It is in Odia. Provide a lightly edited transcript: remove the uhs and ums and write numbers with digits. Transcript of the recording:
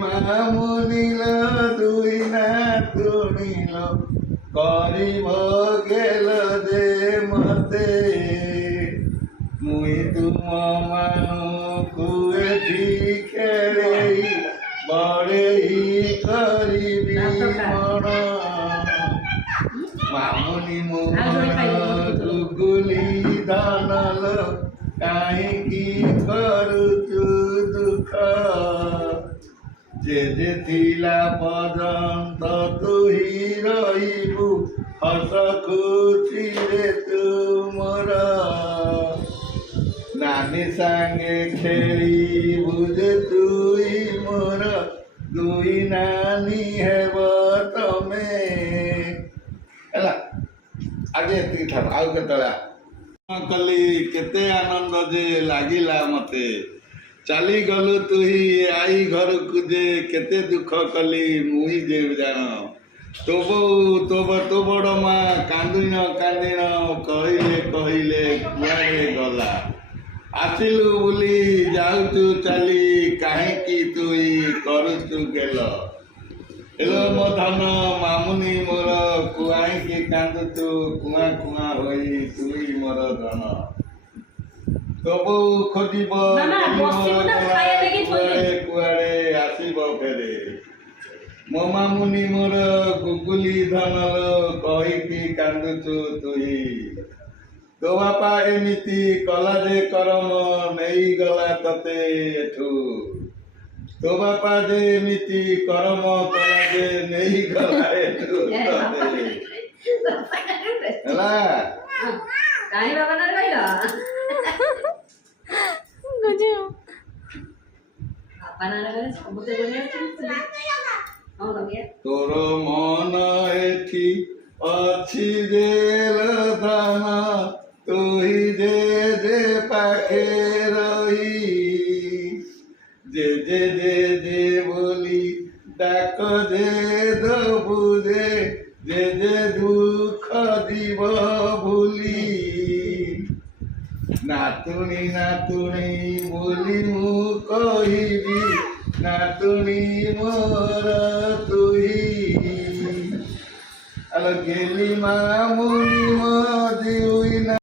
মামুনিল দুই না তুনিল করিব গেল যে মতে মুই তুম মানুষু এটি খেলেই বড়েই করিবি মন মামুনি মোহন গুলি ধনল কাহিঁকি করুচু দুঃখ যে যে থিলা পর্যন্ত তুই রহিবু হস খুশিরে তুমর নানি সাঙ্গে খেলিবু যে তুই মোর দুই নানি হেব তমে ହେଲା ଆଗେ ଏତିକି ଠାରୁ ଆଉ କେତେବେଳେ କଲି କେତେ ଆନନ୍ଦ ଯେ ଲାଗିଲା ମତେ ଚାଲିଗଲୁ ତୁହି ଆଇ ଘରକୁ ଯେ କେତେ ଦୁଃଖ କଲି ମୁଇଁ ଯେ ଜାଣ ତୋ ବୋଉ ତୋ ବଡ଼ ମା କାନ୍ଦିନ କାନ୍ଦିନ କହିଲେ କହିଲେ କୁଆଡ଼େ ଗଲା ଆସିଲୁ ବୋଲି ଯାଉଛୁ ଚାଲି କାହିଁକି ତୁଇ କରୁଛୁ ଗେଲ ହେଲୋ ମୋ ଧନ ମାମୁନି ମୋର କୁଆଇଁକି କାନ୍ଦୁଛୁ କୁଆଁ କୁଆଁ ହୋଇ ତୁଇ ମୋର ଧନ ତୋ ବୋଉ ଖୋଜିବ କୁଆଡ଼େ ଆସିବ ଫେରେ ମୋ ମାମୁନି ମୋର ଗୁଗୁଲି ଧନ କହିକି କାନ୍ଦୁଛୁ ତୁଇ ତୋ ବାପା ଏମିତି କଲା ଯେ କରମ ନେଇଗଲା ତତେ ଏଠୁ ତୋ ବାପା ଯେ ଏମିତି କରମ କଲା ଯେ ନେଇଗଲା ଏଠୁ ତତେ ହେଲା କାହିଁ ବାବା ନା କହିଲ ବାପା ନା କହିଲେ ସବୁତେ ତୋର ମନ ଏଠି ଅଛି ଯେ ଧାନ ତୁହି ଯେ ଯେ ପାଖେ ରହି যে বলি ডাক যে দবু যে দুঃখ দিব ভুলি নাতুনি নাতুনি বলি মু কহিবি নাতুনি মোর তুই আলো গেলি মামুনি মো দিউই না